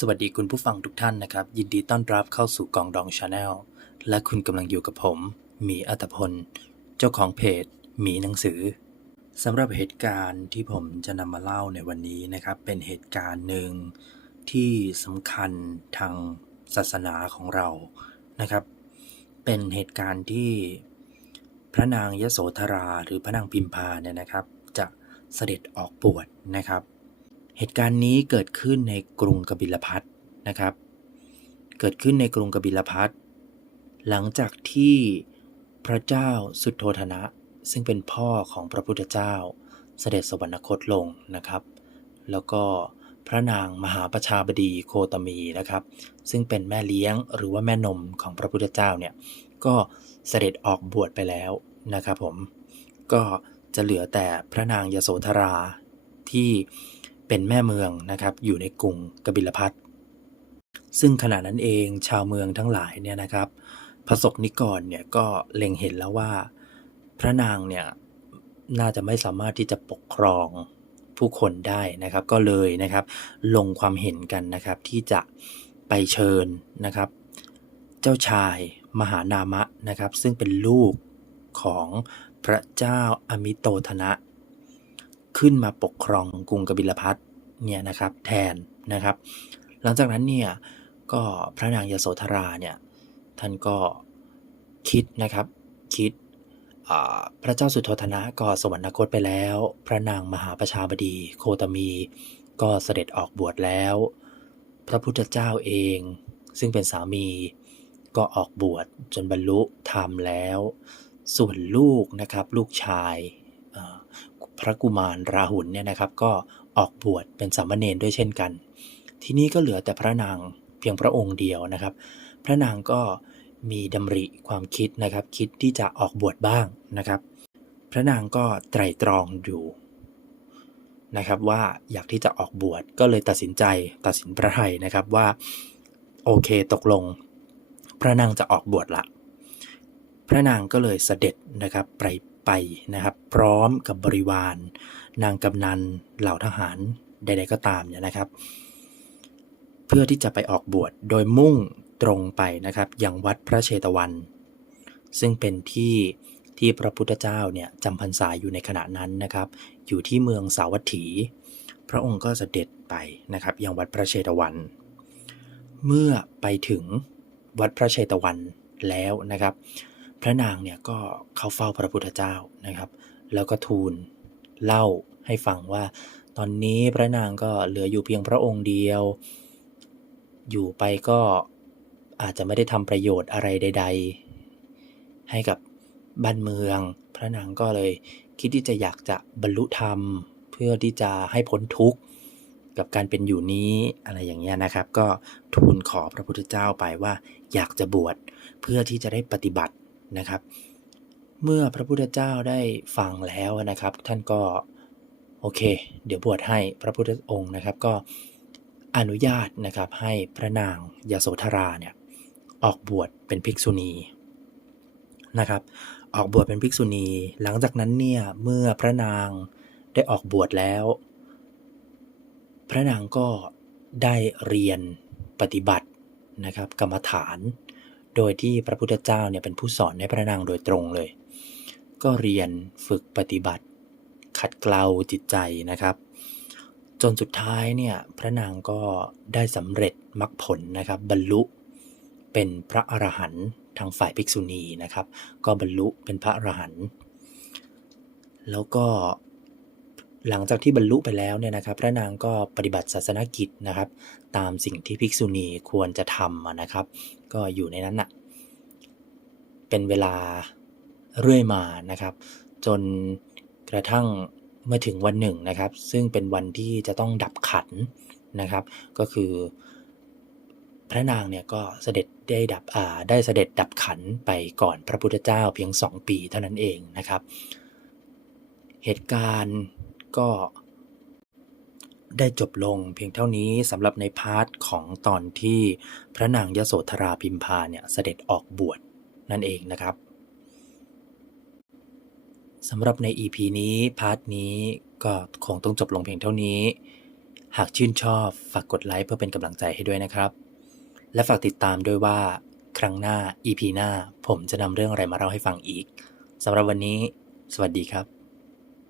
สวัสดีคุณผู้ฟังทุกท่านนะครับ ยินดีต้อนรับเข้าสู่กองดองชาแนลและคุณกำลังอยู่กับผมหมีอัตพล เจ้าของเพจหมีหนังสือสำหรับเหตุการณ์ที่ผมจะนำมาเล่าในวันนี้นะครับ เป็นเหตุการณ์หนึ่งที่สำคัญทางศาสนาของเรานะครับ เป็นเหตุการณ์ที่พระนางยโสธราหรือพระนางพิมพาเนี่ยนะครับ จะเสด็จออกบวชนะครับ เหตุการณ์นี้เกิดขึ้นในกรุงกบิลพัทนะครับ เกิดขึ้นในกรุงกบิลพัทหลังจากที่พระเจ้าสุโธธนะ ซึ่งเป็นพ่อของพระพุทธเจ้า เสด็จสวรรคตลงนะครับ แล้วก็พระนางมหาประชาบดีโคตมีนะครับ ซึ่งเป็นแม่เลี้ยงหรือว่าแม่นมของพระพุทธเจ้าเนี่ยก็เสด็จออกบวชไปแล้วนะครับผมก็จะเหลือแต่พระนางยโสธราที่ เป็นแม่เมืองนะครับอยู่ในกรุงกบิลพัทซึ่งขณะนั้นเองชาวเมืองทั้งหลายเนี่ยนะครับพระสกนิกรเนี่ยก็เล็งเห็นแล้วว่า พระนางเนี่ยน่าจะไม่สามารถที่จะปกครองผู้คนได้นะครับ ก็เลยนะครับลงความเห็นกันนะครับที่จะไปเชิญนะครับ เจ้าชายมหานามะนะครับ ซึ่งเป็นลูกของพระเจ้าอมิโตธนะ ขึ้นมาปกครองกรุงกบิลพัทเนี่ยนะครับแทนนะครับ หลังจากนั้นเนี่ยก็พระนางยโสธราเนี่ยท่านก็คิดนะครับคิดพระเจ้าสุโธธนะก็สวรรคตไปแล้ว พระนางมหาประชาบดีโคตมีก็เสด็จออกบวชแล้ว พระพุทธเจ้าเองซึ่งเป็นสามีก็ออกบวชจนบรรลุธรรมแล้ว ส่วนลูกนะครับลูกชาย พระกุมารราหุลเนี่ยนะครับ ก็ออกบวชเป็นสามเณรด้วยเช่นกัน ที่นี้ก็เหลือแต่พระนางเพียงพระองค์เดียวนะครับ พระนางก็มีดำริความคิดนะครับ คิดที่จะออกบวชบ้างนะครับ พระนางก็ไตรตรองอยู่นะครับว่าอยากที่จะออกบวชก็เลยตัดสินใจตัดสินพระไทยนะครับว่าโอเคตกลง พระนางจะออกบวชละ พระนางก็เลยเสด็จนะครับไป ไปนะครับ พร้อมกับบริวาร นางกำนันเหล่าทหารใด ๆ ก็ตามเนี่ยนะครับ เพื่อที่จะไปออกบวชโดยมุ่งตรงไปนะครับยังวัดพระเชตวัน ซึ่งเป็นที่ที่พระพุทธเจ้าเนี่ยจำพรรษาอยู่ในขณะนั้นนะครับ อยู่ที่เมืองสาวัตถี พระองค์ก็เสด็จไปนะครับยังวัดพระเชตวัน เมื่อไปถึงวัดพระเชตวันแล้วนะครับ พระนางเนี่ยก็เข้าเฝ้าพระพุทธเจ้านะครับ แล้วก็ทูลเล่าให้ฟังว่า ตอนนี้พระนางก็เหลืออยู่เพียงพระองค์เดียว อยู่ไปก็อาจจะไม่ได้ทำประโยชน์อะไรใด ๆ ให้กับบ้านเมือง พระนางก็เลยคิดที่จะอยากจะบรรลุธรรม เพื่อที่จะให้พ้นทุกข์กับการเป็นอยู่นี้อะไรอย่างเงี้ยนะครับ ก็ทูลขอพระพุทธเจ้าไปว่าอยากจะบวชเพื่อที่จะได้ปฏิบัติ นะครับ เมื่อพระพุทธเจ้าได้ฟังแล้วนะครับ ท่านก็โอเค เดี๋ยวบวชให้พระพุทธองค์นะครับ ก็อนุญาตนะครับให้พระนางยาโสธราเนี่ยออกบวชเป็นภิกษุณีนะครับ ออกบวชเป็นภิกษุณี หลังจากนั้นเนี่ยเมื่อพระนางได้ออกบวชแล้ว พระนางก็ได้เรียนปฏิบัตินะครับ กรรมฐาน โดยที่พระพุทธเจ้าเนี่ยเป็นผู้สอนให้พระนางโดยตรงเลย ก็เรียนฝึกปฏิบัติ ขัดเกลาจิตใจนะครับ จนสุดท้ายเนี่ยพระนางก็ได้สำเร็จมรรคผลนะครับ บรรลุเป็นพระอรหันต์ทางฝ่ายภิกษุณีนะครับ ก็บรรลุเป็นพระอรหันต์แล้วก็ หลังจากที่บรรลุไปแล้วเนี่ยนะครับพระนางก็ปฏิบัติศาสนกิจนะครับ ตามสิ่งที่ภิกษุณีควรจะทำนะครับ ก็อยู่ในนั้นนะเป็นเวลาเรื่อยมานะครับ จนกระทั่งเมื่อถึงวันหนึ่งนะครับ ซึ่งเป็นวันที่จะต้องดับขันนะครับ ก็คือพระนางเนี่ยก็เสด็จได้ดับอ่าได้เสด็จดับขันไปก่อนพระพุทธเจ้าเพียงสองปีเท่านั้นเองนะครับ เหตุการณ์ ก็ได้จบลงเพียงเท่านี้สำหรับในพาร์ทของตอนที่พระนางยโสธราพิมพาเนี่ยเสด็จออกบวชนั่นเองนะครับสำหรับใน EP นี้พาร์ทนี้ก็คงต้องจบลงเพียงเท่านี้ หากชื่นชอบฝากกดไลค์เพื่อเป็นกำลังใจให้ด้วยนะครับ และฝากติดตามด้วยว่าครั้งหน้า EP หน้าผมจะนำเรื่องอะไรมาเล่าให้ฟังอีกสำหรับวันนี้ สวัสดีครับ